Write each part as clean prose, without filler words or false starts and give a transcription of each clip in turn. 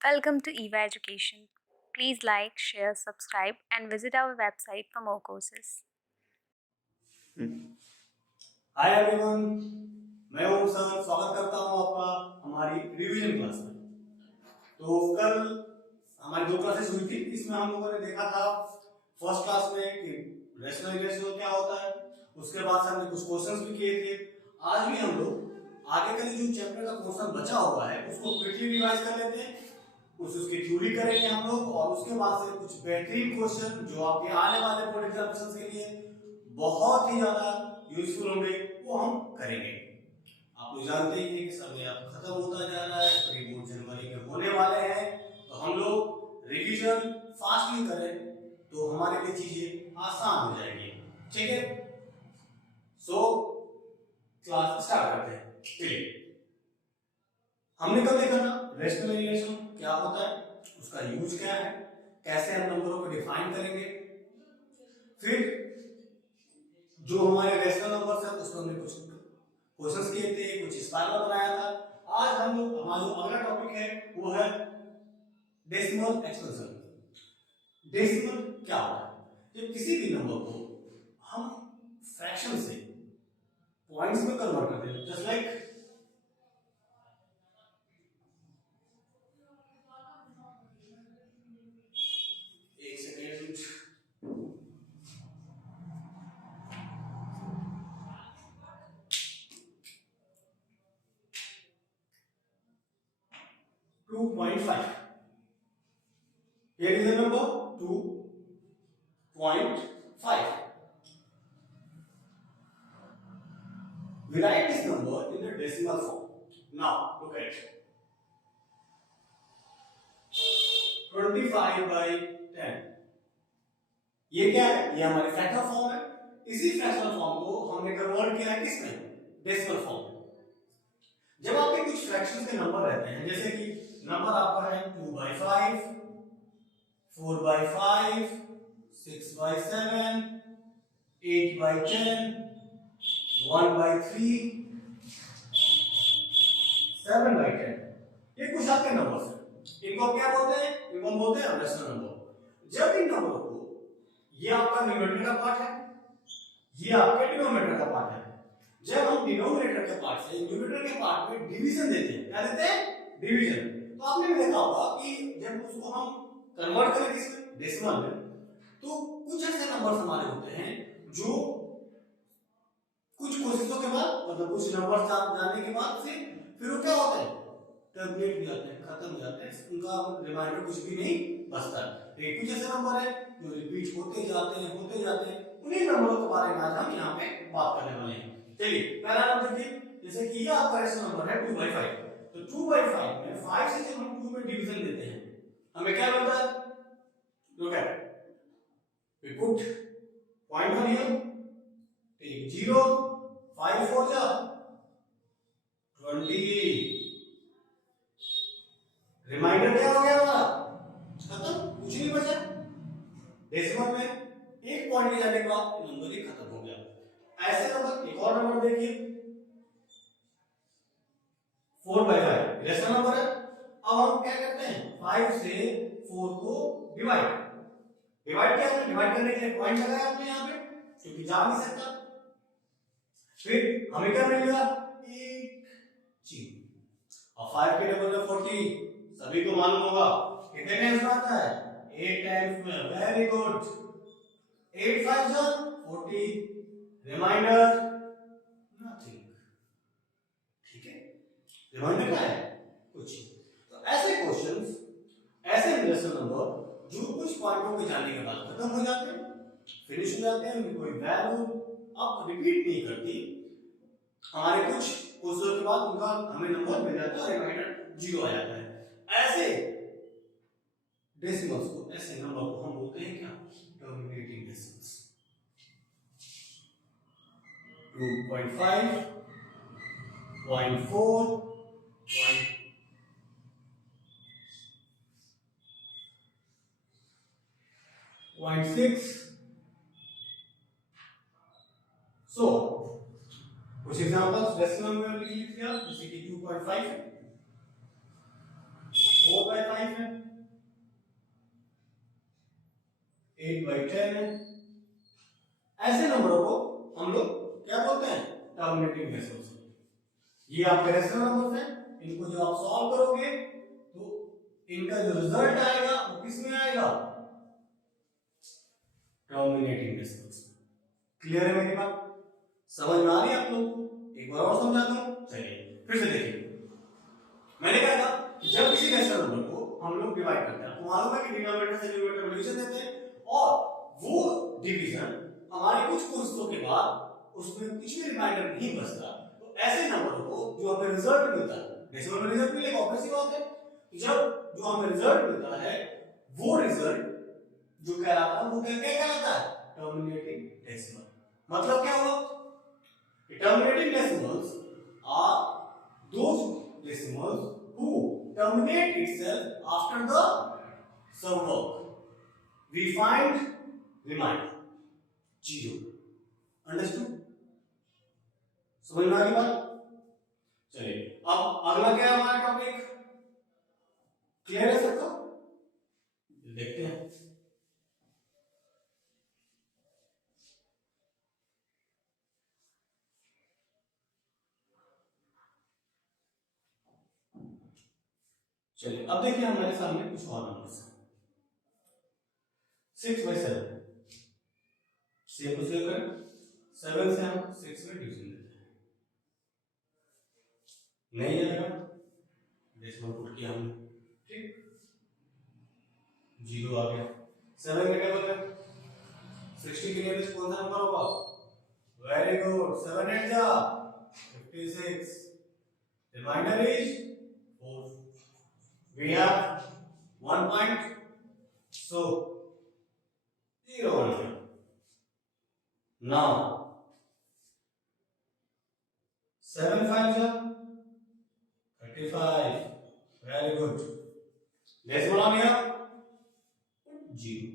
Welcome to EVA Education. Please like, share, subscribe, and visit our website for more courses. Hi everyone, मैं ओम sir स्वागत करता हूं आपका हमारी रिवीजन क्लास में। तो कल हमारी दो क्लासेस हुई थी, इसमें हम लोगों ने देखा था फर्स्ट क्लास में कि रेशनल रेशियो क्या होता है, उसके बाद से हमने कुछ क्वेश्चंस भी किए थे। आज भी हम लोग आगे का जो चैप्टर का क्वेश्चन बचा हुआ है उसको क्विकली रिवाइज कर लेते हैं, उसकी थ्योरी करेंगे हम लोग और उसके बाद से कुछ बेहतरीन क्वेश्चन जो आपके आने वाले बोर्ड एग्जामिनेशन के लिए बहुत ही ज्यादा यूजफुल होंगे वो हम करेंगे। आप लोग जानते ही हैं कि समय अब खत्म होता जा रहा है, प्री बोर्ड जनवरी में होने वाले हैं, तो हम लोग रिवीजन फास्टली करें तो हमारे लिए चीजें आसान हो जाएंगी। ठीक है, सो क्लास स्टार्ट करते हैं। चलिए, हमने कल देखा था रेशनलाइजेशन क्या होता है, उसका यूज क्या है, कैसे हम नंबरों को डिफाइन करेंगे। फिर जो हमारे रेशनल नंबर्स है उसको हमने कुछ क्वेश्चंस किए थे, कुछ स्पाइरल बनाया था। आज हम लोग हमारा जो अगला टॉपिक है वो है डेसिमल एक्सपेंशन। डेसिमल क्या होता है? जब किसी भी नंबर को हम फ्रैक्शन से पॉइंट्स में कन्वर्ट करते हैं, जस्ट लाइक एक second, 2.5, here is the number 2.5. We write this number in the decimal form. Now look at it. 25/10, ये क्या है? ये हमारे फ्रैक्शनल फॉर्म है। इसी फ्रैक्शनल फॉर्म को हमने कन्वर्ट किया है किसमें? डेसिमल फॉर्म में। जब आपके कुछ फ्रैक्शंस के नंबर रहते हैं, जैसे कि नंबर आपका है 2/5, 4/5, 6/7, 8/10, 1/3, 7/10, ये कुछ आपके नंबर्स हैं। इनको क्या बोलते हैं? इनको हम बोलते हैं रेशनल नंबर। जब इन नंबरों को, ये आपका न्यूमरेटर का पार्ट है, ये आपके डिनोमिनेटर का पार्ट है, जब हम डिनोमिनेटर के पार्ट से न्यूमरेटर के पार्ट में डिवीजन देते हैं, क्या देते हैं? डिवीजन। तो आपने भी देखा होगा कि जब उसको हम कन्वर्ट करें किसमें? डेसिमल में, तो कुछ ऐसे नंबर्स हमारे होते हैं जो कुछ कोशिशों के बाद, मतलब कुछ नंबर जानने के बाद से फिर वो क्या होते हैं? टर्मिनेट हो जाते हैं, खत्म हो जाते हैं, उनका रिमाइंडर कुछ भी नहीं बचता। लेकिन कुछ ऐसे नंबर है जो रिपीट होते जाते हैं, उन्हीं नंबरों के बारे में आज हम यहाँ पे बात करने वाले हैं। चलिए, पहला नंबर देखिए, जैसे कि ये आपका रेशनल नंबर है 2/5, तो 2/5 में 5 से जब हम 2 में डिवीजन देते हैं हमें क्या मिलता है? Look at, we put point on here, take 0, 5 4 जा 20, रिमाइंडर क्या हो गया हमारा? खत्म, कुछ नहीं बचा। डेसिमल में एक पॉइंट के जाने के बाद नंबर ही खत्म हो गया। ऐसे नंबर, एक और नंबर देखिए 4/5, रेशनल नंबर है। अब हम क्या करते हैं? 5 से 4 को डिवाइड, क्या है? डिवाइड करने के लिए पॉइंट लगाया आपने यहाँ पे, क्योंकि जा नहीं सकता। फिर हमें क्या मिलेगा? एक जीरो। और 5 के डबल में 40, सभी को मालूम होगा कितने टाइम्स में आता है? 8 टाइम्स में। वेरी गुड, 8 5 जा 40, रिमाइंडर नथिंग। ठीक है, रिमाइंडर क्या है? कुछ। तो ऐसे क्वेश्चंस, ऐसे रेशनल नंबर जो कुछ पॉइंटों के जाने के बाद खत्म हो जाते हैं, फिनिश हो जाते हैं, उनकी कोई वैल्यू अब रिपीट नहीं करती, हमारे कुछ क्वेश्चन के बाद उनका हमें नंबर मिल जाता है, रिमाइंडर 0 आ जाता है। ऐसे डेसिमल्स को, ऐसे नंबर को हम बोलते हैं क्या? Terminating decimals. 2.5, 0.4, 0.6, सो कुछ एग्जांपल्स डेसिमल में लिख दिया, जैसे कि 2.5 4/5 है, 8/10 है। ऐसे नंबरों को हम लोग क्या बोलते हैं, टर्मिनेटिंग डेसिमल्स। ये आपके रेशनल नंबर्स हैं, इनको जो आप सॉल्व करोगे तो इनका जो रिजल्ट आएगा वो किस में आएगा, टर्मिनेटिंग डेसिमल्स। क्लियर है मेरी बात, समझ में आ रही है आप लोगों को? एक बार और समझाता हूं, चलिए फिर से देखिए। मैंने कहा था कि जब किसी रेशनल नंबर को हम लोग डिवाइड करते हैं तो मालूम है कि डिनोमिनेटर से न्यूमरेटर में डिवीजन देते हैं, और वो डिवीजन हमारे कुछ पुस्तकों के बाद उसमें कुछ भी रिमाइंडर नहीं बचता, तो ऐसे नंबरों को जो हमें रिजल्ट मिलता है, डेसिमल में रिजल्ट मिलेगा, ऑब्वियस सी बात है। जब जो हमें रिजल्ट मिलता है वो रिजल्ट जो कहलाता है वो क्या कहलाता है, टर्मिनेटिंग डेसिमल। मतलब क्या हुआ, terminating decimals are those decimals who terminate itself after the sum work. We find remainder 0. Understood? समझ में आ गई बात? चलिए अब अगला क्या है हमारा टॉपिक, क्लियर है सबको? देखते हैं। चलिए अब देखिए हमारे सामने कुछ और नंबर्स हैं। 6/7 से कुछ लेकर 7 से हम 6 में डिवीजन देते हैं, नहीं आएगा, डेसिमल पुट किया हमने, ठीक, 0 आ गया। 7 के टेबल में 60 के नियरेस्ट कौन सा नंबर होगा, वेरी गुड, 7 8 जा 56, reminder is 4, we have 1 point, so 0 1. Now 7 5 जा 35, very good, डेसिमल आ गया 0,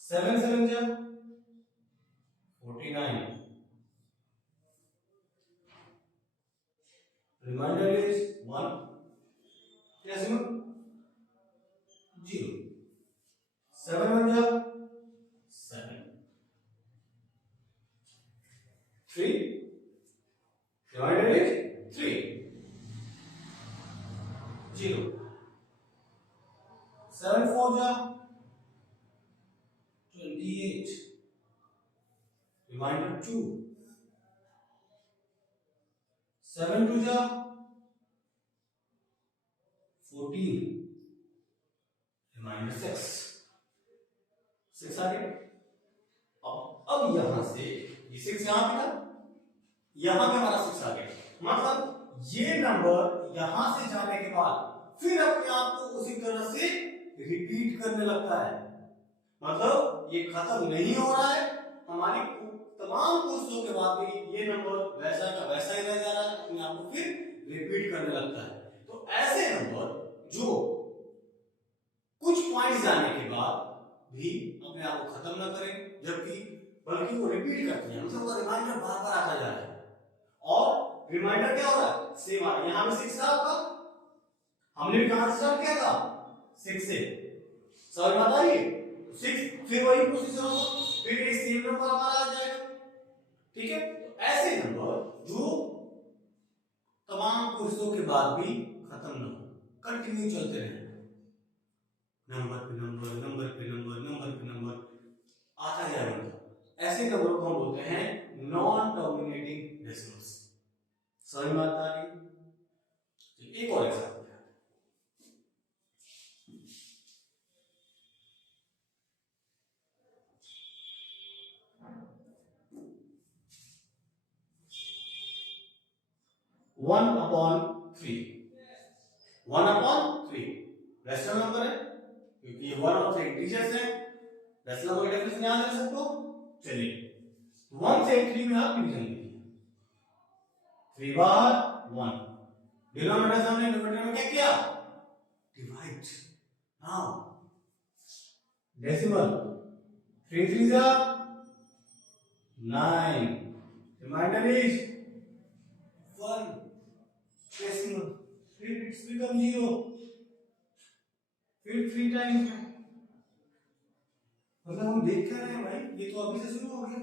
7 7 जा 49, रिमाइंडर इज 1, डेसिमल 0, 7 1 जा 7, 3, remainder is 3, 0, 7 4 जा 28, remainder 2, 7 2 जा 14, remainder 6, 6 आ गया। अब यहां से ये 6 यहां पे था, यहां पे हमारा 6 आ गया, मतलब ये नंबर यहां से जाने के बाद फिर अपने आप को उसी तरह से रिपीट करने लगता है, मतलब ये खत्म नहीं हो रहा है, हमारी तमाम कोर्सों के बाद भी ये नंबर वैसा का वैसा ही रह जा रहा है, अपने आप को फिर रिपीट करने लगता है। तो ऐसे नंबर जो कुछ पॉइंट जाने के बाद भी अपने आप को खत्म ना करें, जबकि बल्कि वो रिपीट करते हैं, मतलब वो रिमाइंडर बार बार आता जा रहा है, और रिमाइंडर क्या हो रहा है, सेम आ, यहां पे 6 था आपका, हमने भी कहां से स्टार्ट किया था, 6 से, समझ में आता है, 6 फिर वही प्रोसीजर होगा, फिर एक सेम नंबर हमारा आ जाएगा, ठीक है। तो ऐसे नंबर जो तमाम कोर्सों के बाद भी खत्म ना हो, कंटिन्यू चलते रहे, नंबर पे नंबर, नंबर पे नंबर, नंबर पे नंबर आता जाएगा, ऐसे नंबर को हम बोलते हैं नॉन टर्मिनेटिंग डेसिमल्स। समझ में आता है? एक और एग्जांपल, 1/3, 1/3 रेशनल नंबर है, क्योंकि ये 1 और 3 इंटीजर्स हैं, रेशनल नंबर का डेफिनेशन याद है सबको। चलिए 1 से 3 में आप डिवीजन कीजिए, 3/1, डिनोमिनेटर हमने न्यूमरेटर में क्या किया, डिवाइड, नाउ डेसिमल 3 3 जा 9, रिमाइंडर इज 1, डेसिमल, फिर इट्स बिकम 0, फिर 3 टाइम्स मतलब हम देख क्या रहे हैं भाई, ये तो अभी से शुरू हो गया,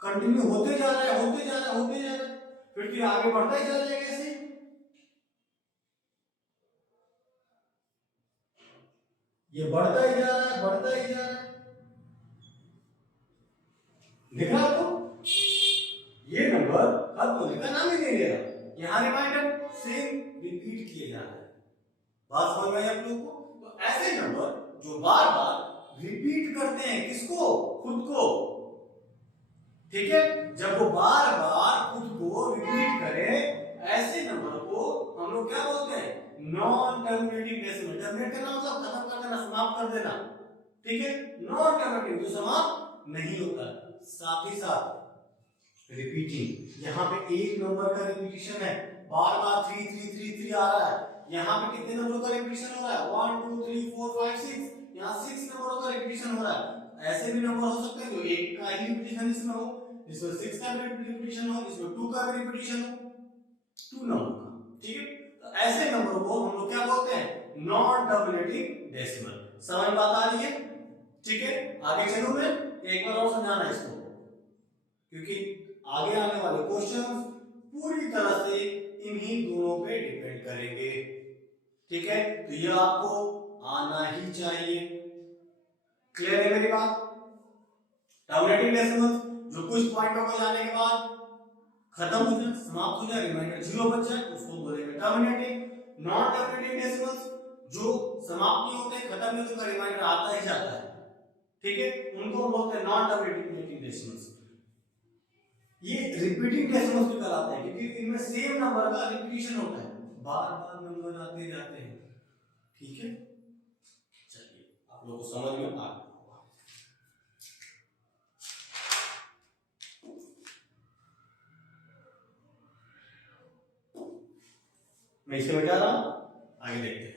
कंटिन्यू होते जा रहा है, होते जा रहा है, होते जा रहा है, फिर आगे बढ़ता ही चला जाएगा ऐसे। ये बढ़ता ही जा रहा है, बढ़ता ही जा रहा है, दिख रहा आपको? ये नंबर खत्म होने का नाम ही नहीं ले रहा, यहाँ रिमाइंडर सेम रिपीट किए जा रहे हैं। बात समझ में आई आप लोगों को? तो ऐसे नंबर जो बार बार रिपीट करते हैं, किसको? खुद को। ठीक है, जब वो बार बार खुद को रिपीट करे, ऐसे नंबर को हम लोग क्या बोलते हैं? Non terminating decimal. टर्मिनेट करना मतलब खत्म कर देना, समाप्त कर देना। ठीक है, नॉन टर्मिनेटिंग जो समाप्त नहीं होता। साथ ही साथ रिपीटिंग, यहाँ पे एक नंबर का रिपीटिशन है, बार बार 3 3 3 3 आ रहा है। यहाँ पे कितने नंबरों का रिपीटिशन हो रहा है? 1 2 3 4 5 6, यहाँ 6 नंबरों का रिपीटिशन हो रहा है। ऐसे भी नंबर हो सकते हैं जो एक का ही रिपीटिशन इसमें हो, जिसमें 6 का रिपीटिशन हो, जिसमें 2 का भी रिपीटिशन हो, 2 नंबर का। ठीक है, तो ऐसे नंबरों को हम लोग क्या बोलते हैं? Non terminating decimal. समझ बात आ रही है? ठीक है, आगे चलूं मैं, एक बार और समझाना इसको, क्योंकि आगे आने वाले क्वेश्चंस पूरी तरह से इन्हीं दोनों पे डिपेंड करेंगे। ठीक है, तो ये आपको आना ही चाहिए। क्लियर है मेरी बात? टर्मिनेटिंग डेसिमल जो कुछ पॉइंटों को जाने के बाद खत्म हो जाए, समाप्त हो जाए, रिमाइंडर 0 बच जाए, उसको बोलेंगे टर्मिनेटिंग। नॉन टर्मिनेटिंग डेसिमल्स जो समाप्त नहीं होते, खत्म नहीं होते, रिमाइंडर आता ही जाता है। ठीक है, उनको बोलते हैं नॉन टर्मिनेटिंग डेसिमल्स। ये रिपीटिंग डेसिमल्स भी कहलाते हैं, क्योंकि इनमें सेम नंबर का रिपीटिशन होता है, बार बार नंबर आते जाते हैं। ठीक है, चलिए आप लोगों को समझ में आ गया। मैं इसे मिटा रहा हूं, आगे देखते हैं।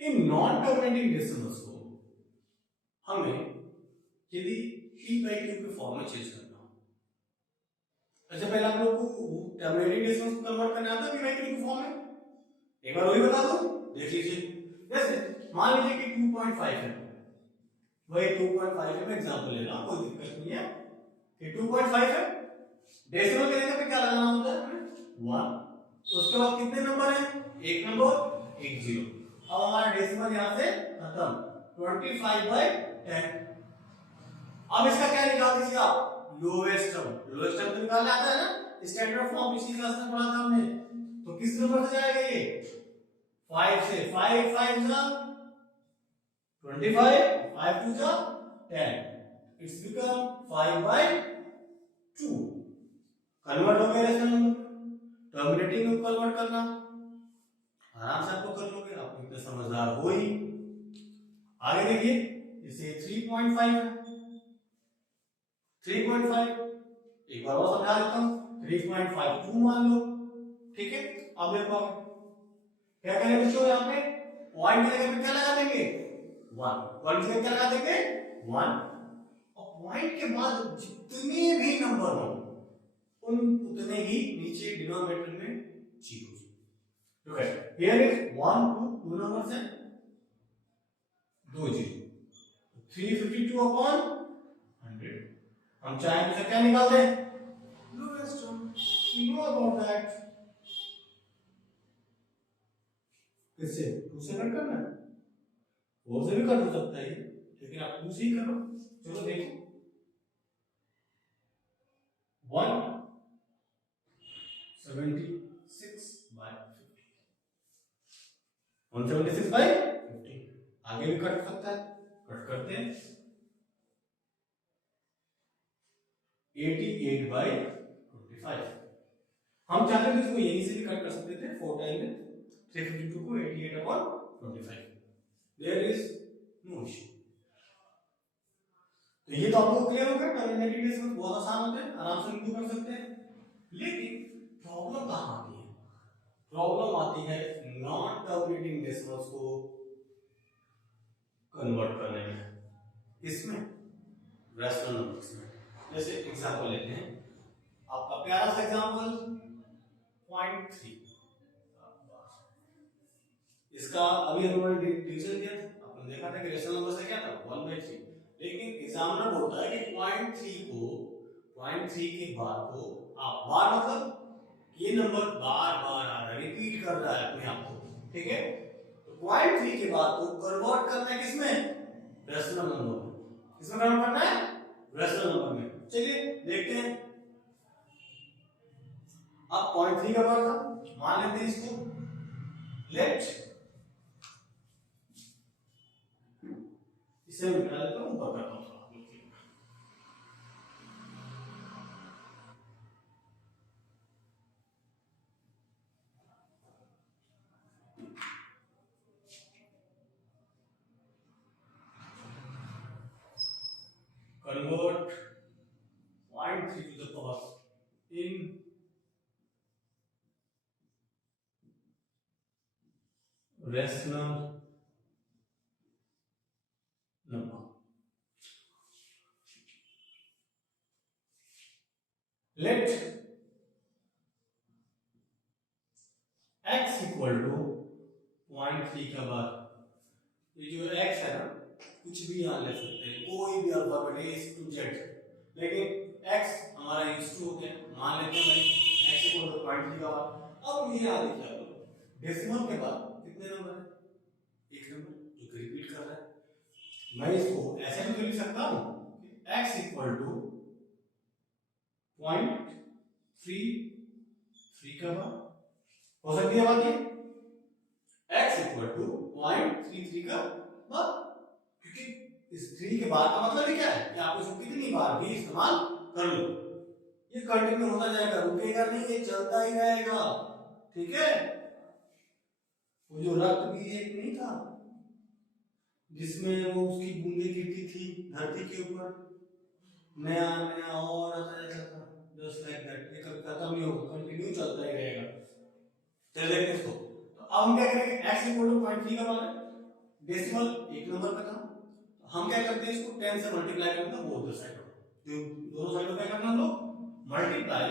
इन नॉन टर्मिनेटिंग डेसिमल्स को हमें यदि p by q के फॉर्म में चेंज करना हो, अच्छा पहले आप लोग को टर्मिनेटिंग डेसिमल्स को कन्वर्ट करना आता है p by q के फॉर्म में? एक बार वही बता दो, देख लीजिए। जैसे मान लीजिए कि 2.5 है, वही 2.5 है, मैं एग्जांपल ले रहा हूं, कोई दिक्कत नहीं है कि 2.5 है। डेसिमल के जगह पे क्या लगाना होता है हमें? 1। उसके बाद कितने नंबर हैं? एक नंबर, एक जीरो। अब हमारा डेसिमल यहां से खत्म, 25/10। अब इसका क्या निकाल दीजिए आप? Lowest term. लोएस्ट टर्म तो निकालना आता है ना, स्टैंडर्ड फॉर्म पिछली क्लास में पढ़ा था हमने। तो किस नंबर से जाएगा ये? 5 से। 5 5 जा 25, 5 2 जा 10, इट्स बिकम 5/2। कन्वर्ट हो गया रेशनल नंबर। टर्मिनेटिंग में कन्वर्ट करना आराम से आपको कर लोगे, आप इतने समझदार हो ही। आगे देखिए, इसे 3.5 है, 3.5 एक बार और समझा देता हूं, 3.52 मान लो। ठीक है, अब देखो क्या करेंगे बच्चों, यहाँ पे पॉइंट की जगह पे क्या लगा देंगे? 1। पॉइंट की जगह क्या लगा देंगे? 1। और पॉइंट के बाद जितने भी नंबर हो उन उतने ही नीचे डिनोमिनेटर में जीरो। ठीक है, हियर इज 1 2 नंबर्स हैं, 2 जीरो, 352 अपॉन 100। हम चाहें तो क्या निकाल दें? Lowest term. You know about that. किससे? 2 से कट करना है, 4 से भी कट हो सकता है, लेकिन आप 2 से ही करो। चलो देखो, 176/50, 176/50। आगे भी कट सकता है, कट करते हैं। 88/25। हम चाहते थे इसको यहीं से भी कट कर सकते थे, 4 टाइम में 352 को 88/25। There is no issue. तो ये तो आपको क्लियर हो गया, टर्मिनेटिंग डेसिमल बहुत आसान होते हैं, आराम से इनको कर सकते हैं। लेकिन प्रॉब्लम कहाँ आती है? प्रॉब्लम आती है नॉन टर्मिनेटिंग डेसिमल्स को कन्वर्ट करने में। किसमें? रैशनल नंबर्स में। जैसे एग्जांपल लेते हैं, आपका प्यारा सा एग्जांपल 0.3। इसका अभी हमने डिवीजन दिया था, आपने देखा था कि रेशनल नंबर से क्या था 1/3। लेकिन एग्जामिनर बोलता है कि 0.3 के बाद को आप बार मतलब ये नंबर बार बार आ रहा है, रिपीट कर रहा है अपने आप को, ठीक है? तो 0.3 के बाद को कन्वर्ट करना है किसमें? रेशनल नंबर में। किसमें कन्वर्ट करना है? रेशनल नंबर में। चलिए देखते हैं। अब 0.3 का बार था, मान लेते हैं इसको लेट, इसे मिटा देता हूं, ऊपर करता हूं। Convert 0.3 to the power in rational number. Let x equal to 0.3 का बाद, ये जो x है ना, कुछ भी यहाँ ले सकते हैं, कोई भी अल्फाबेट A to Z, लेकिन x हमारा यूज टू हो गया, मान लेते हैं भाई x equal to 0.3 का बाद। अब ये याद रखिए आप लोग, डेसिमल के बाद कितने नंबर है? एक नंबर जो कि रिपीट कर रहा है। मैं इसको ऐसे भी तो लिख सकता हूं, x इक्वल टू 0.33 का बार, हो सकती है बात ये, x इक्वल टू 0.33 का बार, क्योंकि इस 3 के बाद का मतलब क्या है कि आप इसको कितनी बार भी इस्तेमाल कर लो, ये कंटिन्यू होता जाएगा, रुकेगा नहीं, ये चलता ही रहेगा, ठीक है? वो जो रक्त भी एक नहीं था जिसमें वो उसकी बूंदें गिरती थी धरती के ऊपर, नया नया और आता रहता था, जस्ट लाइक दैट, ये कभी खत्म नहीं होगा, कंटिन्यू चलता ही रहेगा। चलिए देखते हैं इसको। तो अब हम क्या करेंगे, x इक्वल टू 0.3 का मान है, डेसिमल एक नंबर का था, तो हम क्या करते हैं, इसको 10 से मल्टीप्लाई करते हैं बोथ साइड, जो दोनों साइडों क्या करना हम लोग, मल्टीप्लाई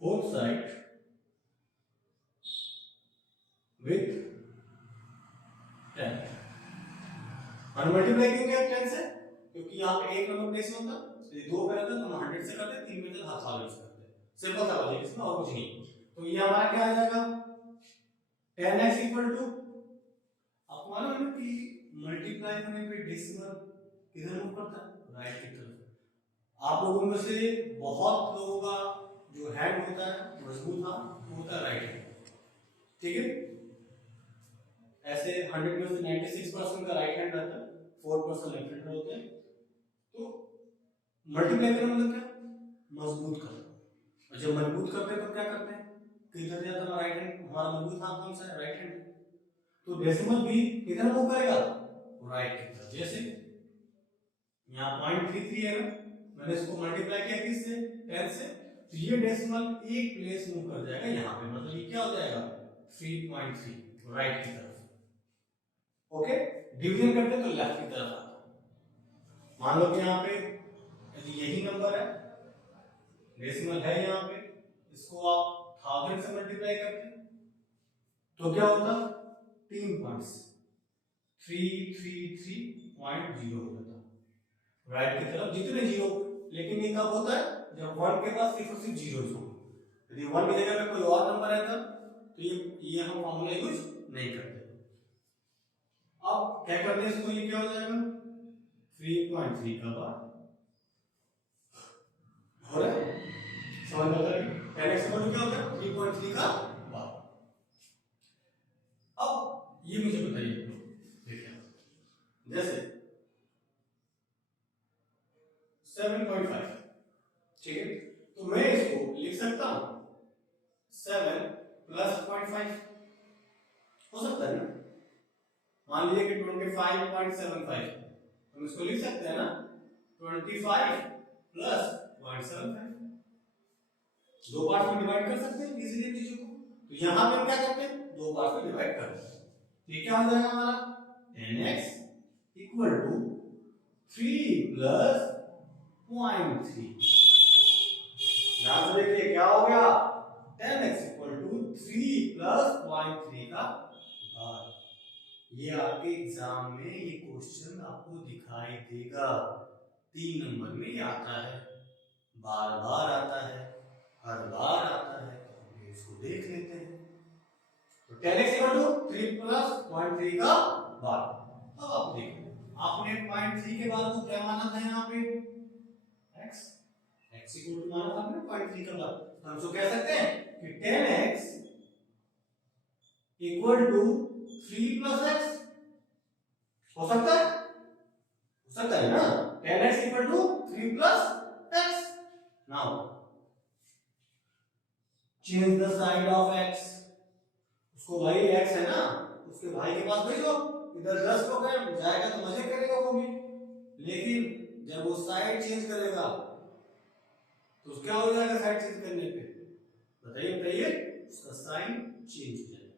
both side with 10। और मल्टीप्लाई क्यों किया 10 से? क्योंकि यहाँ पे एक नंबर डेसिमल था, तो ये दो पे रहता तो हम 100 से करते, 3 में तो हाफ वाला यूज करते, सिंपल सा लॉजिक इसमें, और कुछ नहीं। तो ये हमारा क्या आ जाएगा, 10x इक्वल टू, आपको मालूम है कि मल्टीप्लाई होने पे डेसिमल किधर मूव करता है, राइट की तरफ। आप लोगों में से बहुत लोगों का जो हैंड होता है मजबूत हाथ होता है राइट, ठीक है? ऐसे 100 में से 96% का राइट हैंड रहता है, 4% लेफ्ट हैंड होते हैं। तो मल्टीप्लाई करना मतलब क्या, मजबूत करना, और जब मजबूत करते हैं तो क्या करते हैं, किधर जाता है राइट हैंड, हमारा मजबूत हाथ कौन सा है, राइट हैंड, तो डेसिमल भी किधर मूव करेगा, राइट की तरफ। जैसे यहाँ 0.33 है ना, मैंने इसको मल्टीप्लाई किया किससे, 10 से, तो ये डेसिमल एक प्लेस मूव कर जाएगा यहाँ पे, मतलब ये क्या हो जाएगा 3.3 राइट की तरफ। ओके, डिवीजन करते तो लेफ्ट की तरफ आता है। मान लो कि यहाँ पे यदि यही नंबर है, डेसिमल है यहाँ पे, इसको आप 1000 से मल्टीप्लाई करते तो क्या होता, 3 पॉइंट्स 333.0 हो जाता राइट की तरफ, जितने जीरो, लेकिन ये कब होता है, जब 1 के बाद सिर्फ और सिर्फ जीरोस हो। यदि 1 की जगह पे कोई और नंबर है तब तो ये हम फॉर्मूला यूज नहीं करते। अब क्या करते हैं इसको, ये क्या हो जाएगा 3.3 का बार हो रहा है, समझ में आता है, 10x का क्या होता है 3.3 का बार। अब ये मुझे बताइए, देखिए जैसे 7.5, ठीक है, तो मैं इसको लिख सकता हूं 7 प्लस 0.5, हो सकता है ना। मान लीजिए कि 25.75, हम इसको लिख सकते हैं ना 25 प्लस 0.75, दो पार्ट में डिवाइड कर सकते हैं इजीली चीजों को। तो यहां पे हम क्या करते हैं, दो पार्ट में डिवाइड करते हैं। तो क्या हो जाएगा हमारा 10x इक्वल टू 3 प्लस 0.3। ध्यान से देखिए क्या हो गया, 10x इक्वल टू 3 प्लस 0.3 का भाग। ये आपके एग्जाम में ये क्वेश्चन आपको दिखाई देगा, 3 नंबर में ये आता है, बार बार आता है, हर बार आता है, तो इसको देख लेते हैं। तो 10x इक्वल टू 3 प्लस 0.3 का भाग। अब आप देखो, आपने 0.3 के बाद को क्या माना था यहाँ पे x, x इक्वल टू माना था आपने 0.3 का भाग। तो हम इसको कह सकते हैं कि 10x equal to 3 plus x। हो सकता है, हो सकता है ना, 10x equal to 3 plus x। Now change the side of x, उसको भाई x है ना, उसके भाई के पास भेजो, इधर 10 लोग हैं, जाएगा तो मजे करेगा वो भी, लेकिन जब वो साइड चेंज करेगा तो क्या हो जाएगा साइड चेंज करने पे, बताइए बताइए, उसका साइन चेंज हो जाएगा।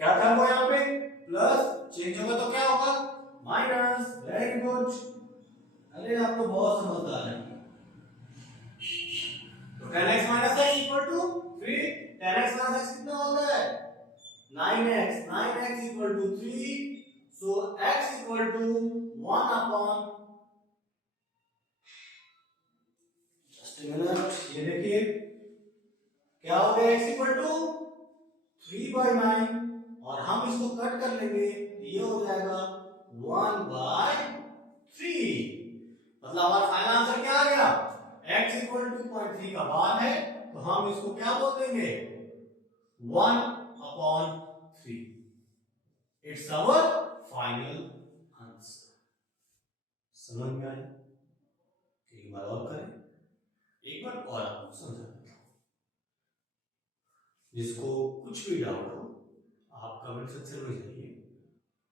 क्या था वो यहाँ पे प्लस, चेंज होगा तो क्या होगा माइनस। वेरी गुड, अरे आप तो बहुत समझदार हैं। तो 10x minus x equal to 3, 10x minus x कितना होता है 9x, 9x equal to 3, so x equal to 1 upon, just a minute, ये देखिए क्या हो गया x इक्वल टू 3/9, और हम इसको कट कर लेंगे, ये हो जाएगा 1/3। मतलब हमारा फाइनल आंसर क्या आ गया, x इक्वल टू 0.3 का भाग है, तो हम इसको क्या बोल देंगे 1/3। It's our final answer. समझ में आया, एक बार और करें, एक बार और आपको समझा देता हूं। जिसको कुछ भी डाउट हो आप कमेंट सेक्शन में जाइए,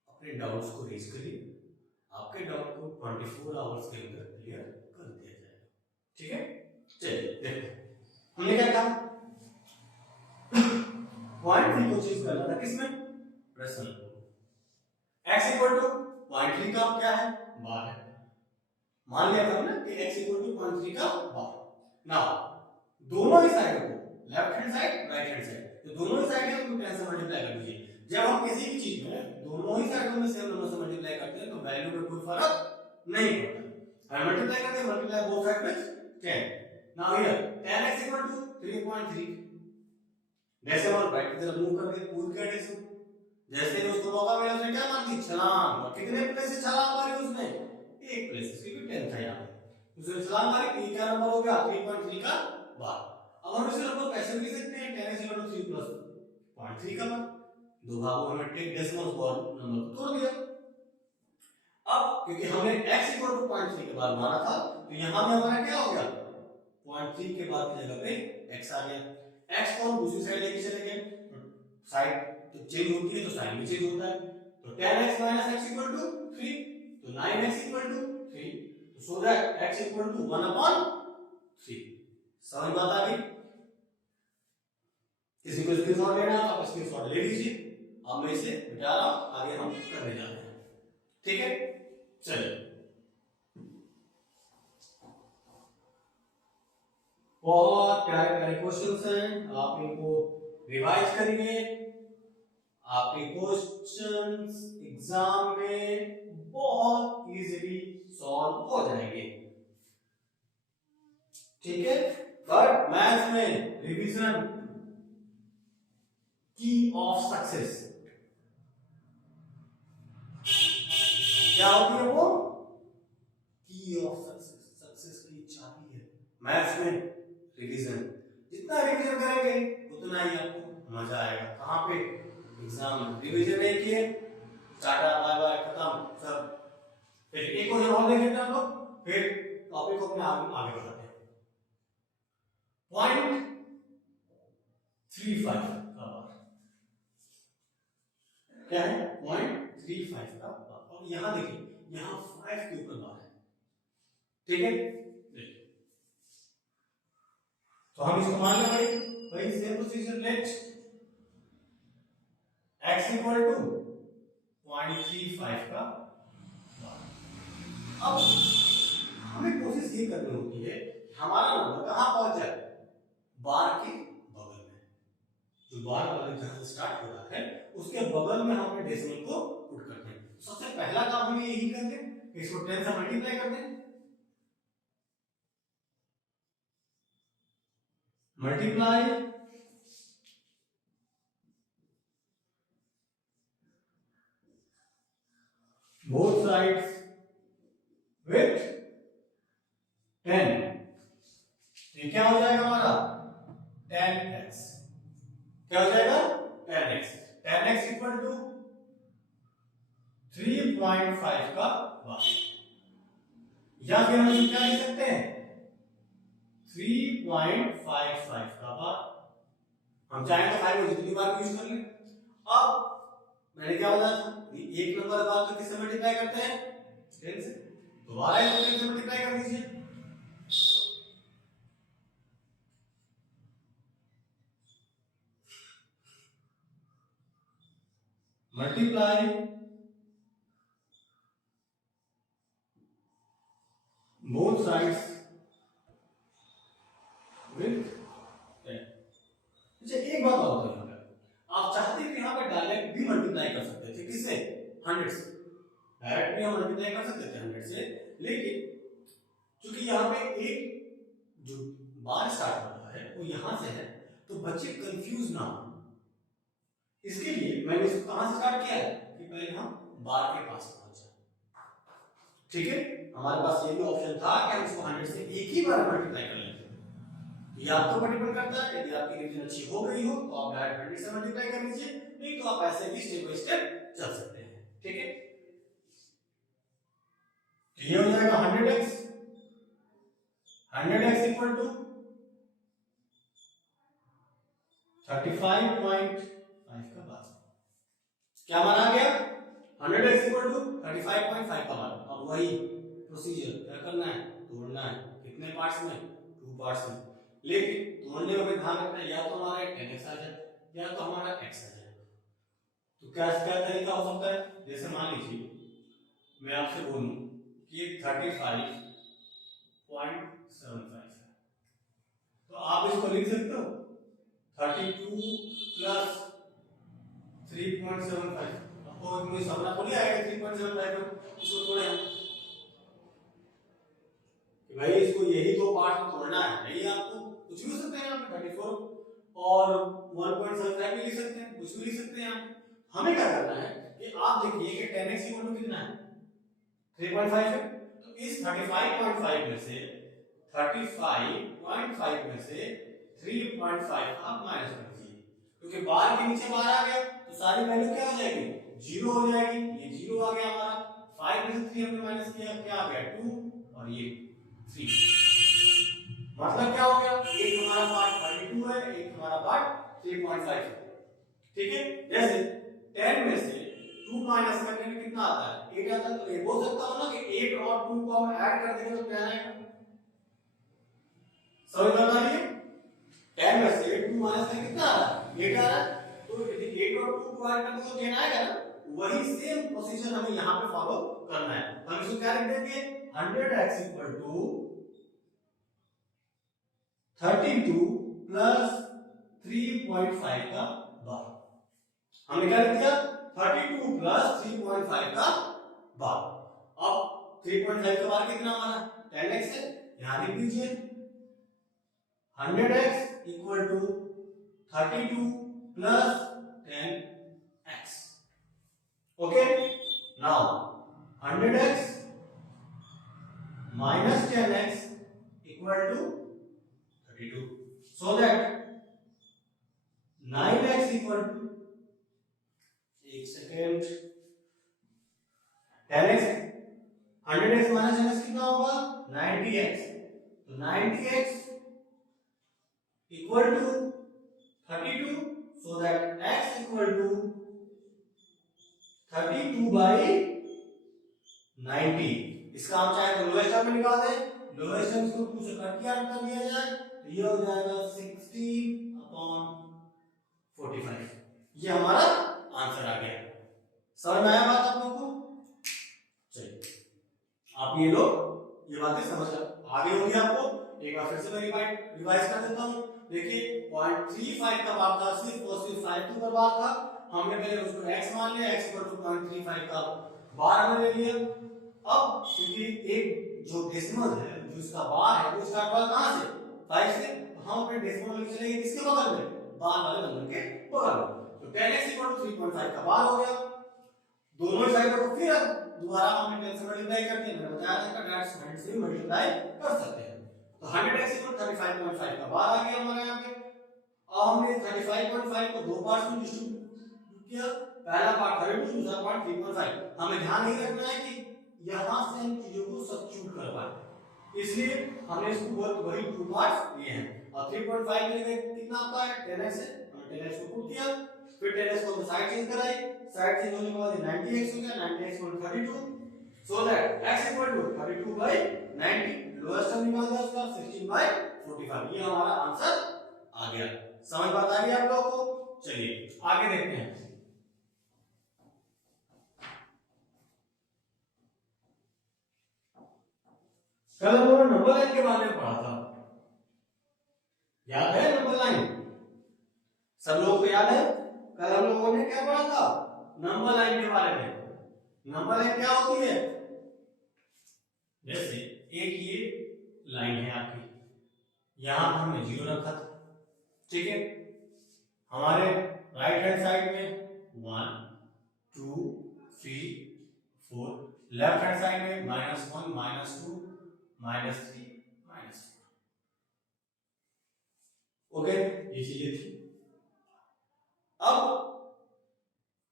अपने डाउट्स को रेज करिए, आपके डाउट को 24 आवर्स के अंदर क्लियर कर दिया जाएगा। ठीक है, चलिए देखो हमने क्या कहा, पॉइंट 3 को चेंज करना था किसमें, प्रश्न x इक्वल टू 0.3 का क्या है बार है, मान लिया था ना कि x इक्वल टू 0.3 का बार। नाउ दोनों ही साइड को, left hand side right hand side, तो दोनों ही साइड है उनको 10 से मल्टीप्लाई कर दीजिए। जब हम किसी भी चीज में दोनों ही साइडों में सेम नंबर से मल्टीप्लाई करते हैं तो वैल्यू में कोई फर्क नहीं पड़ता। हम मल्टीप्लाई करते हैं, multiply both side with 10। Now here 10x equal to 3.3, decimal right की तरफ मूव कर दे, पूरी का डेसिमल, जैसे ही उसको मौका मिला उसने क्या मार दी छलांग, और कितने प्लेस से छलांग मारी उसने, एक प्लेस, क्योंकि 10 था यहाँ पे उसने छलांग मारी, तो ये क्या नंबर हो गया 3.3 का बार। अब हम इसे नंबर कैसे लिख सकते हैं, 10x इक्वल टू 3 प्लस 0.3 का बार, दो भागों में टेक डेसिमल और नंबर को तोड़ दिया। अब क्योंकि हमने x इक्वल टू 0.3 के बाद माना था, तो यहां में हमारा क्या हो गया 0.3 के बाद की जगह पे x आ गया, x को हम दूसरी साइड लेके चले गए, साइड तो चेंज होती है तो साइन भी चेंज होता है, तो 10x minus x equal to 3, तो 9x equal to 3, तो so that x equal to 1/3। समझ बात आ गई, किसी को स्क्रीनशॉट लेना है आप स्क्रीनशॉट ले लीजिए, अब मैं इसे मिटा रहा हूं, आगे हम करने जा रहे हैं। ठीक है, चलिए बहुत प्यारे प्यारे क्वेश्चंस हैं, आप इनको रिवाइज करिए, आपके क्वेश्चंस एग्जाम में बहुत इजीली सॉल्व हो जाएंगे। ठीक है, बट मैथ्स में रिवीजन की ऑफ सक्सेस क्या होती है, वो की ऑफ सक्सेस, सक्सेस की चाबी है मैथ्स में रिवीजन। जितना रिवीजन करेंगे उतना ही आपको मजा आएगा। कहां पे, एग्जाम में। रिवीजन नहीं किए, टाटा बाय बाय खत्म सब। फिर एक क्वेश्चन और देख लेते हैं हम लोग, फिर टॉपिक को अपने आगे बढ़ाते हैं। पॉइंट 35 का बार, क्या है 0.35 का बार। और यहाँ देखिए यहाँ 5 के ऊपर बार है, ठीक है। तो हम इसको मान लें भाई same procedure, let x equal to 0.35 का बार। अब हमें कोशिश ये करनी होती है हमारा नंबर कहां पहुंच जाए, बार के बगल में, जो बार वाला जहां से स्टार्ट हो रहा है उसके बगल में हमें डेसिमल को पुट करते हैं। सबसे पहला काम हमें यही करते हैं, इसको 10 से मल्टीप्लाई कर दें, मल्टीप्लाई both sides with 10, ये क्या हो जाएगा हमारा 10x, क्या हो जाएगा 10x, 10x इक्वल टू 3.5 का बार, या फिर हम इसे क्या लिख सकते हैं 3.55 का बार। हम चाहें तो 5 को जितनी बार यूज कर लें। अब मैंने क्या बोला था, एक नंबर बार तो किससे मल्टीप्लाई करते हैं 10 से, दोबारा इसको 10 से मल्टीप्लाई कर दीजिए, मल्टीप्लाई both sides with 10। अच्छा एक बात और बताओ, यहाँ पे आप चाहते थे यहाँ पे डायरेक्ट भी मल्टीप्लाई कर सकते थे, किससे 100 से, डायरेक्ट भी हम मल्टीप्लाई कर सकते थे 100 से, लेकिन क्योंकि यहाँ पे एक जो बार स्टार्ट हो रहा है वो यहाँ से है तो बच्चे कंफ्यूज ना हो, इसके लिए मैंने इसको कहां से स्टार्ट किया है कि पहले हम बार के पास पहुंच जाए, ठीक है। हमारे पास ये भी ऑप्शन था कि हम इसको 100 से एक ही बार मल्टीप्लाई कर लेते हैं, ये आपको डिपेंड करता है, यदि आपकी रिवीजन अच्छी हो गई हो तो आप डायरेक्ट 100 से मल्टीप्लाई कर लीजिए, नहीं तो आप ऐसे भी स्टेप बाय स्टेप चल सकते हैं, ठीक है। ये हो जाएगा 100x, 100x इक्वल टू 35.5 का बार, क्या मान आ गया 100x इक्वल टू 35.5 का बार। अब वही प्रोसीजर क्या करना है, तोड़ना है, कितने पार्ट्स में 2 पार्ट्स में, लेकिन तोड़ने में ध्यान रखना है या तो हमारा 10x आ जाए या तो हमारा x आ जाए। तो क्या क्या तरीका हो सकता है, जैसे मान लीजिए मैं आपसे बोलूं कि 35.75 है, तो आप इसको लिख सकते हो 32 प्लस 3.75, आपको मुझे समझना थोड़ी आएगा 3.75 में इसको तोड़े हम कि भाई इसको यही 2 पार्ट में तोड़ना है, नहीं आपको कुछ भी हो सकते हैं आप 34 और 1.75 भी लिख सकते हैं, कुछ भी लिख सकते हैं आप। हमें क्या करना है कि आप देखिए कि 10x इक्वल टू कितना है 3.5 है, तो इस 35.5 में से 35.5 में से 3.5 आप माइनस कर दीजिए, क्योंकि बार के नीचे बार आ गया तो सारी वैल्यू क्या हो जाएगी 0 हो जाएगी, ये 0 आ गया हमारा, 5 में से 3 हमने माइनस किया, क्या आ गया 2 और ये 3, मतलब क्या हो गया एक हमारा पार्ट 32 है, एक हमारा पार्ट 3.5 है, ठीक है। जैसे 10 में से 2 माइनस करने में कितना आता है 8 आता है, तो ये बोल सकता हूं ना कि 8 और 2 को हम ऐड कर देंगे तो क्या आएगा, समझ में आ रही है, 10 में से 2 माइनस करके कितना आ रहा है 8 आ रहा है, तो यदि 8 और 2 को ऐड करेंगे तो 10 आएगा ना, वही सेम प्रोसीजर हमें यहां पे फॉलो करना है। हम इसको क्या लिख देंगे 100x इक्वल टू 32 प्लस 3.5 का बार, हमने क्या लिख दिया 32 प्लस 3.5 का बार। अब 3.5 का बार कितना हमारा 10x है, यहां लिख दीजिए 100x equal to 32 plus 10x, okay. Now 100x minus 10x equal to 32, so that 9x equal to, एक second, 10x 100x minus 10x कितना होगा 90x, तो 90x equal to 32, so that x equal to 32/90। इसका हम चाहे तो lowest term में निकाल दें, लोएस्ट टर्म को 2 से कट किया कर दिया जाए तो ये हो जाएगा 60/45। ये हमारा आंसर आ गया। समझ में आया बात आप लोगों को? चलिए आप ये बातें समझ आ गई होंगी आपको। एक बार फिर से मैं रिवाइज कर देता हूँ। देखिए 0.35 का बार था, सिर्फ और सिर्फ 52 का बार था। हमने पहले उसको x मान लिया, x इक्वल टू 0.35 का बार हमने ले लिया। अब क्योंकि एक जो डेसिमल है, जो इसका बार है, वो स्टार्ट हुआ कहां से? 5 से। तो हम अपने डेसिमल लेके चलेंगे किसके बगल में? बार वाले नंबर के बगल में। तो 10x इक्वल टू 3.5 का बार हो गया। दोनों साइड को फिर दोबारा हमने 10 से मल्टीप्लाई कर दिया। मैंने बताया था कि डायरेक्ट 100 से मल्टीप्लाई कर सकते हैं। तो 100x इक्वल 35.5 का बार आ गया हमारे यहाँ पे। अब हमने 35.5 को दो पार्ट्स में डिस्ट्रीब्यूट किया। पहला पार्ट 32, दूसरा पार्ट 3.5। हमें ध्यान नहीं रखना है कि यहां से हम चीजों को सब्स्टिट्यूट कर पाए, इसलिए हमने इसको वही टू पार्ट्स लिए हैं। और 3.5 में कितना आता है? 10x है। हमने 10x को पुट किया, फिर 10x को साइड चेंज कराई, साइड चेंज होने के बाद 90x हो गया, 90x को 32, so that x equal to 32/90। Lowest term निकाल दिया उसका 16/45। ये हमारा आंसर आ गया। समझ बात आ गई आप लोगों को? चलिए आगे देखते हैं। कल हम लोगों ने नंबर लाइन के बारे में पढ़ा था, याद है? नंबर लाइन सब लोगों को याद है? कल हम लोगों ने क्या पढ़ा था? नंबर लाइन के बारे में। नंबर लाइन क्या होती है? जैसे एक ये लाइन है आपकी, यहां पर हमने 0 रखा था, ठीक है? हमारे राइट हैंड साइड में 1 2 3 4, लेफ्ट हैंड साइड में -1 -2 -3 -4। ओके, ये चीजें थी। अब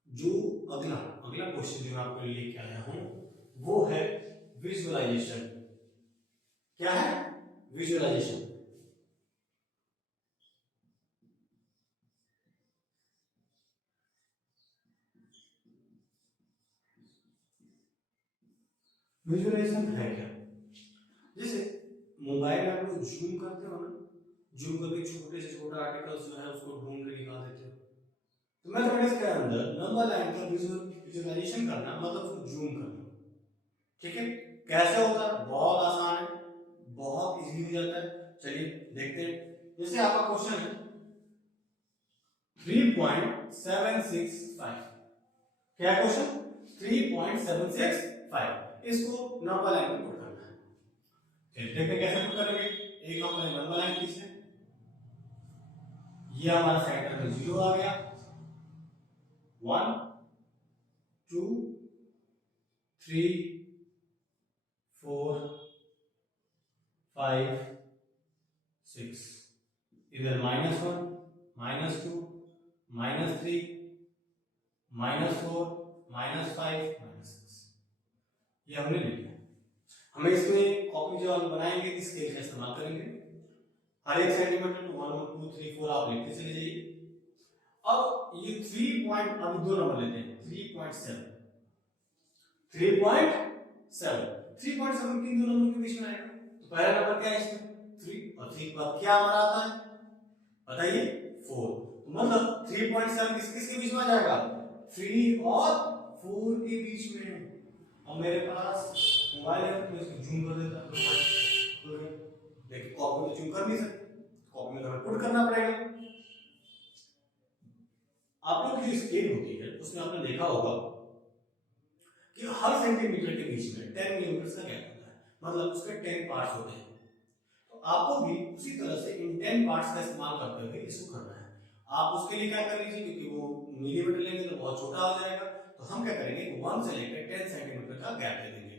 जो अगला क्वेश्चन जो मैं आपको लेके आया हूं वो है विजुअलाइजेशन। क्या है? विजुअलाइजेशन। विजुअलाइजेशन है क्या? जैसे मोबाइल में आप लोग जूम करते हो ना, जूम करके छोटे से छोटा आर्टिकल्स जो है उसको ढूंढ के निकाल देते हो। तो मैथमेटिक्स के अंदर नंबर लाइन का विजुअलाइजेशन करना मतलब उसको जूम करना, ठीक है? कैसे होता है? बहुत आसान है, बहुत इजी हो जाता है। चलिए देखते हैं। जैसे आपका क्वेश्चन है 3.765। क्या क्वेश्चन? 3.765। इसको नंबर लाइन में पुट करना है। चलिए देखते हैं कैसे पुट करेंगे। एक हमने नंबर लाइन खींची, ये हमारा सेंटर में 0 आ गया। 1 2 3 4 5 6, इधर -1 -2 -3 -4 -5 -6, ये हमने ले लिया। हमें इसमें कॉपी जो हम बनाएंगे स्केल का इस्तेमाल करेंगे। हर एक सेंटीमीटर में 1 2 3 4 आप लिखते चले जाइए। अब ये 3 पॉइंट, अब दो नंबर लेते हैं। 3.7 3.7 किन दो नंबर के बीच में आएगा? तो पहला नंबर क्या है इसमें? 3, और 3 के बाद क्या हमारा आता है बताइए? 4। तो मतलब 3.7 किसके बीच में आ जाएगा? 3 और 4 के बीच में। अब मेरे पास मोबाइल है तो मैं इसको जूम कर देता हूं। देखिए कॉपी में जूम कर नहीं सकते, कॉपी में हमें पुट करना पड़ेगा। आप लोग की जो स्केल होती है उसमें आपने देखा होगा कि हर सेंटीमीटर के बीच में 10 मिलीमीटर का गैप होता है, मतलब उसके 10 पार्ट्स होते हैं। तो आपको भी उसी तरह से इन 10 पार्ट्स का इस्तेमाल करते हुए इसको करना है। आप उसके लिए क्या कर लीजिए, क्योंकि वो मिलीमीटर लेंगे तो बहुत छोटा हो जाएगा, तो हम क्या करेंगे 1 से लेकर 10 सेंटीमीटर का गैप दे देंगे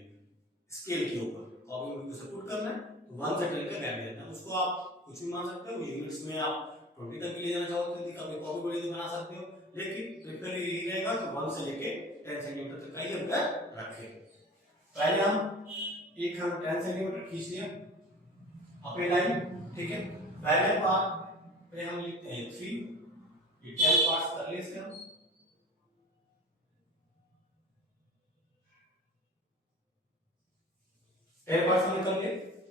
स्केल के ऊपर। कॉपी में उसे पुट करना है तो 1 से 10 का गैप देना है। उसको आप कुछ भी मान सकते हो, यूनिट्स में आप 20 तक भी ले जाना चाहो तो कभी कॉपी बड़ी बना सकते हो, लेकिन टिपिकली यही रहेगा कि 1 से लेके 10 सेंटीमीटर तक का ही हम गैप रखें। पहले हम 10 सेंटीमीटर खींच लिया अपनी लाइन, ठीक है? पहले पार्ट पे हम लिखते हैं 3, ये 10 पार्ट्स कर ले इसके हम।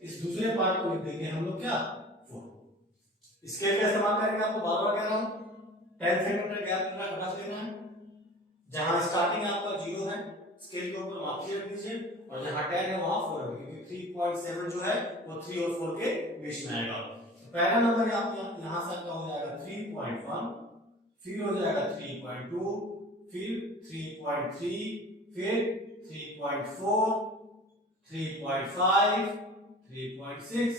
इस दूसरे पार्ट को लिख देंगे हम लोग क्या 4। स्केल का इस्तेमाल करेंगे, आपको बार बार कह रहा हूं 10 सेंटीमीटर गैप पूरा घटा देना है। जहां स्टार्टिंग आपका 0 है स्केल के ऊपर वहां 3 रख दीजिए और जहां 10 है वहां 4 रख दीजिए, क्योंकि 3.7 जो है वो 3 और 4 के बीच में आएगा। तो पहला नंबर यहां से आपका हो जाएगा 3.1, फिर हो जाएगा 3.2, फिर 3.3, फिर 3.4, 3.5, 3.6,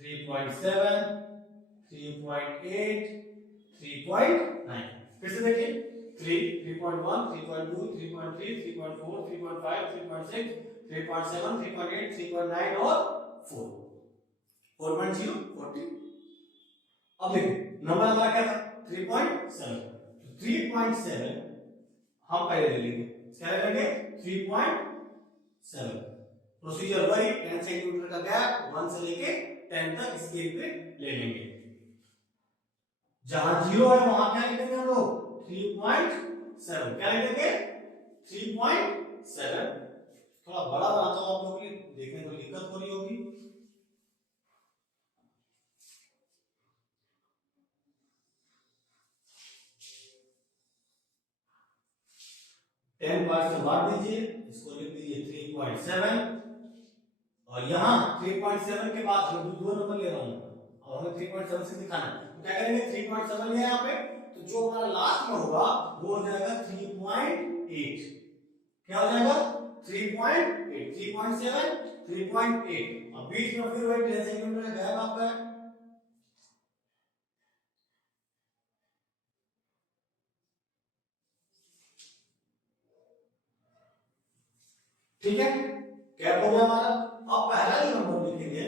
3.7, 3.8, 3.9। फिर से देखिए 3, 3.1, 3.2, 3.3, 3.4, 3.5, 3.6, 3.7, 3.8, 3.9 और 4, 4.0, 40। अब देखिए नंबर हमारा क्या था 3.7, तो 3.7 हम पहले ले लेंगे, क्या ले लेंगे 3.7। प्रोसीजर वही 10 सेंटीमीटर का गैप 1 से लेके 10 तक स्केल पे ले लेंगे। जहां 0 है वहां क्या लिखेंगे हम लोग 3.7, क्या लिखेंगे 3.7। थोड़ा बड़ा बनाता हूं आप लोगों के लिए, देखने में दिक्कत हो रही होगी। टेन पार्ट से बांट दीजिए, इसको लिख दीजिए 3.7 और यहाँ 3.7 के बाद हम दो नंबर ले रहा हूँ, अब हमें 3.7 से दिखाना है, तो क्या करेंगे 3.7 लिया यहाँ पे, तो जो हमारा लास्ट में होगा वो हो जाएगा 3.8। क्या हो जाएगा 3.8, 3.7, 3.8। अब बीच में फिर वही 10 सेंटीमीटर का गैप आपका है, ठीक है गैप हो गया हमारा। अब पहला जो नंबर लिखेंगे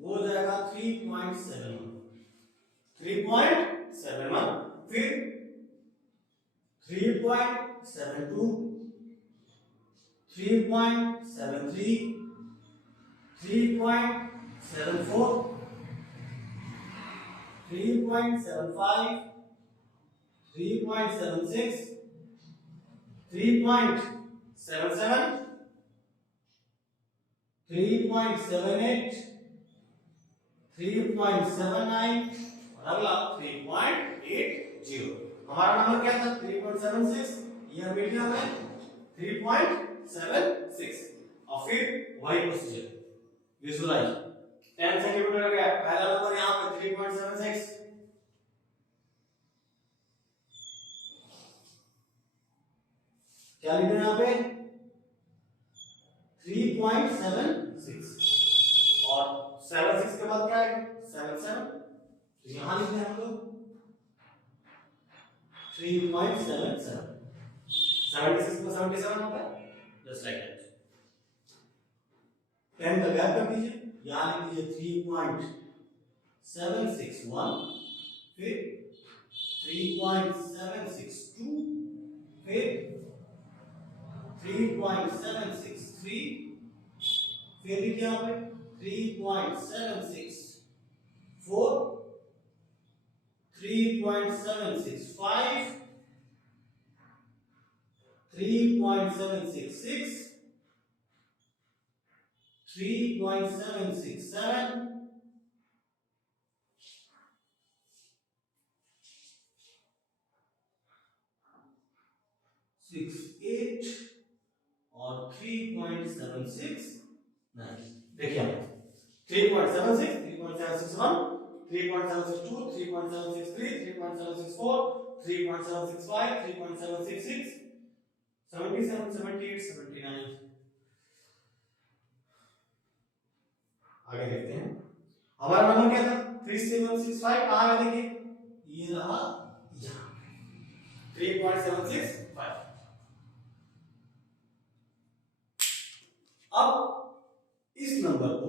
वो हो जाएगा 3.71, 3.71, फिर 3.72, 3.73, 3.74, 3.75, 3.76, 3.77, 3.78, 3.79 और अगला 3.80। हमारा नंबर क्या था 3.76, ये मीडियम है 3.76। और फिर वही प्रोसीजर विजुअलाइज 10 सेंटीमीटर का गैप, पहला नंबर यहाँ पे 3.76, क्या लिखना है यहाँ पे 3.76 और 76 के बाद क्या है 77, तो यहां लिखते हैं हम लोग 3.77, 76 को 77 होता है, जस्ट लाइक दैट। 10 का गैप कर दीजिए, यहां लिख दीजिए 3.761, फिर 3.762, फिर 3.763, फिर लिखिए यहाँ पे 3.764, 3.765, 3.766, 3.767, 68 और 3.769। देखिए 3.76, 3.761, 3.762, 3.763, 3.764, 3.765, 3.766, 77, 78, 79। आगे देखते हैं हमारा नंबर क्या था 3765, कहां है देखिए ये रहा यहां 3.765। अब इस नंबर को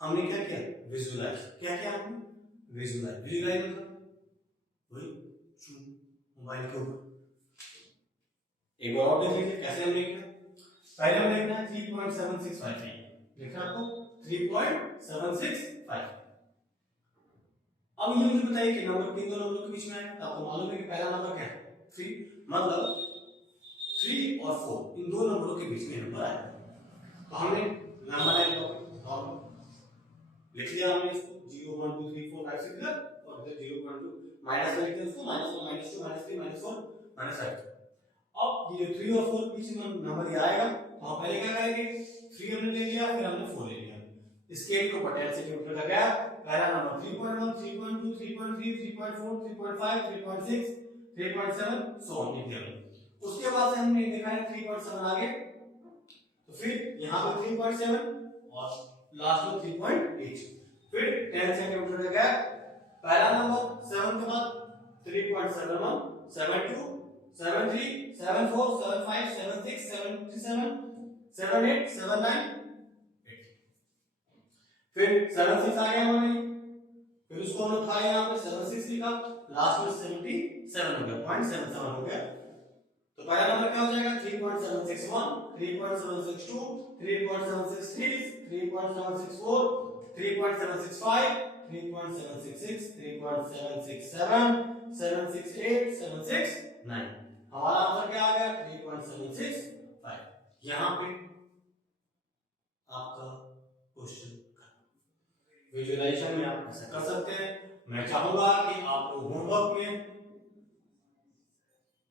हमने क्या किया विजुअलाइज, क्या किया हमने विजुअलाइज, विजुअलाइज मतलब वही मोबाइल के ऊपर एक बार और देख लीजिए कैसे हमने किया। पहले हमने देखना है 3.765 है, देखना आपको 3.765। अब ये मुझे बताइए कि नंबर किन दो नंबरों के बीच में है, तो आपको मालूम है कि पहला नंबर क्या है 3, मतलब 3 और 4 इन दो नंबरों के बीच में नंबर आया, तो हमने नंबर लाइन लिख लिया हमने इसको 0 1 2 3 4 5 6 इधर और इधर 0 1 2 माइनस में लिखते हैं उसको -1 -2 -3 -4 -5। अब ये 3 और 4 बीच में नंबर ये आएगा तो हम पहले क्या करेंगे 3 हमने ले लिया फिर हमने 4 ले लिया। स्केल के ऊपर 10 सेंटीमीटर का गैप पहला नंबर 3.1 3.2 3.3 3.4 3.5 3.6 3.7 सो ऑन लिख दिया। उसके बाद से हमने देखा है 3.7 आगे तो फिर यहाँ पे 3.7 और लास्ट में 3.8 फिर 10 सेंटीमीटर का गैप पहला नंबर 7 के बाद 3.71 72 73 74 75 76 77 78 79 फिर 76 आ गया हमारे फिर उसको हमने उठाया यहाँ पे 76 लिखा लास्ट में 77 हो गया 0.77 हो गया तो पहला नंबर क्या हो जाएगा 3.761 3.762 3.763 3.764 3.765 3.766 3.767 768 769 हमारा आंसर क्या आ गया 3.765। यहाँ पे आपका क्वेश्चन विजुअलाइजेशन में आप ऐसा कर सकते हैं। मैं चाहूंगा कि आप लोग होमवर्क में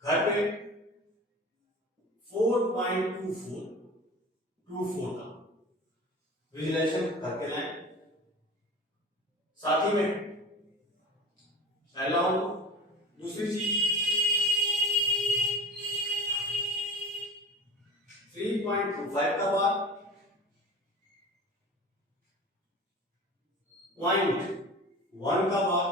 घर पे 4.24 का विजुअलाइजेशन करके लाएं। साथ ही में पहला दूसरी चीज 3.25 का बार 0.1 का बार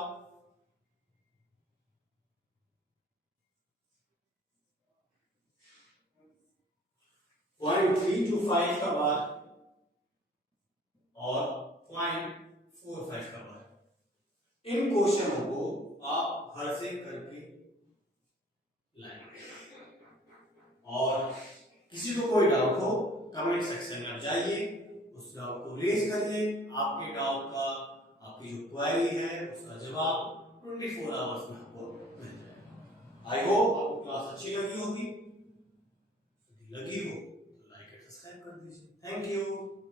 0.325 का बार और 0.45 का बार। इन क्वेश्चनों को आप घर से करके लाएंगे और किसी को कोई डाउट हो कमेंट सेक्शन में जाइए उस डाउट को रेज करिए। आपके डाउट का आपकी जो क्वेरी है उसका जवाब 24 आवर्स में आपको मिल जाएगा। आई होप आपको क्लास अच्छी लगी होगी। लगी हो तो लाइक एंड सब्सक्राइब कर दीजिए। Thank you.